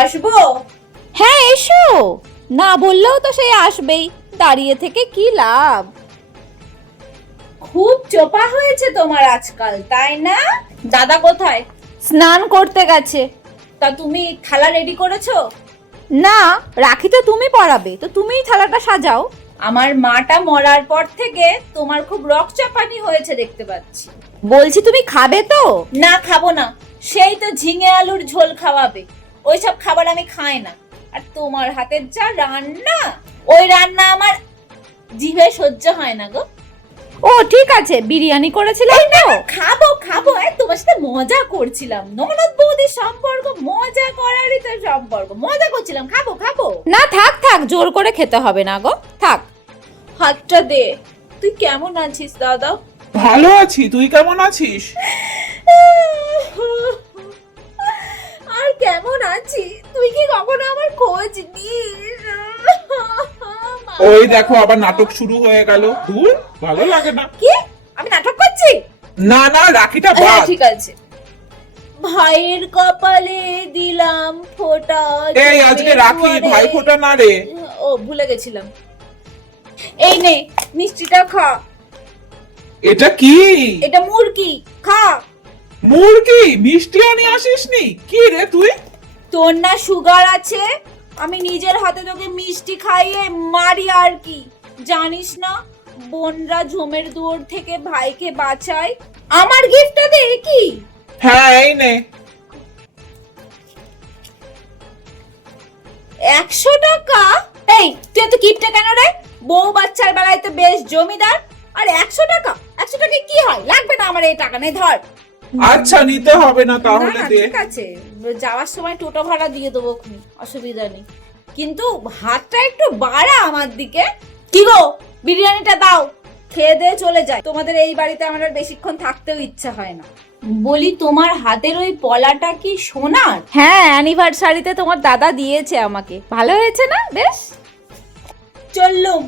আসবো? হ্যাঁ এসো, না বললেও তো সে আসবেই, দাঁড়িয়ে থেকে কি লাভ। খুব চোপা হয়েছে তোমার আজকাল, তাই না? দাদা কোথায়? স্নান করতে গেছে। তা তুমি থালা রেডি করেছো? না, রাখি তো তুমি পড়াবে, তো তুমিই থালাটা সাজাও। আমার মাটা মরার পর থেকে তোমার খুব রকচাপানি হয়েছে দেখতে পাচ্ছি। বলছি তুমি খাবে তো? না, খাবো না। সেই তো ঝিঙে আলুর ঝোল খাওয়াবে, ওইসব খাবার আমি খাই না। আর তোমার হাতের যা রান্না, ওই রান্না আমার জিভে সহ্য হয় না গো। ও ঠিক আছে, বিরিয়ানি করেছিলাম তো। খাবো খাবো, তোমার সাথে মজা করছিলাম। ননদ বৌদির সম্পর্ক মজা করারই তো সম্পর্ক, মজা করছিলাম। খাবো খাবো। না থাক থাক, জোর করে খেতে হবে না গো, থাক। হাতটা দে। তুই কেমন আছিস দাদা? ভালো আছি, তুই কেমন আছিস? আর কেমন আছি? তুই কি কখনো আমার খোঁজ নিস? ওই দেখো আবার নাটক শুরু হয়ে গেল। দূর, ভালো লাগে না। কি? আমি নাটক করছি? না না, রাখিটা হ্যাঁ বাদ। ঠিক আছে। ভাইয়ের কপালে দিলাম ফোঁটা। এই আজকে রাখি, ভাই ফোঁটা না রে। ও ভুলে গেছিলাম। এই নে মিষ্টিটা খা। এটা কি? এটা মুরগি, খা। মুরগি? মিষ্টি আনি আসিসনি? কি রে তুই? তোর না সুগার আছে? আমি নিজের হাতে তোকে মিষ্টি খাইয়ে মারি আর কি। জানিস না বোনরা ঝোমের দুয়ার থেকে ভাইকে বাঁচায়। আমার গিফটটা দে। কি? হ্যাঁ এই নে। 100 টাকা? এই তুই এত কিপটে কেন রে? বউ বাচ্চার বেলায় তো বেশ জমিদার, আর 100 টাকা? 100 টাকা কি হয়? লাগবে না আমার এই টাকা, নেই ধর। আচ্ছা নিতে হবে না তাহলে না, দে। ঠিক আছে, যাওয়ার সময় টোটো ভাড়া দিয়ে দেবো, অসুবিধা নেই। কিন্তু হাতটা একটু বাড়া আমার দিকে। কি গো, বিরিয়ানিটা দাও, খেয়ে দিয়ে চলে যায়। তোমাদের এই বাড়িতে আমার আর বেশিক্ষণ থাকতেও ইচ্ছা হয় না। বলি তোমার হাতের ওই পলাটা কি সোনার? হ্যাঁ, অ্যানিভার্সারিতে তোমার দাদা দিয়েছে আমাকে, ভালো হয়েছে না বেশ? চললুম।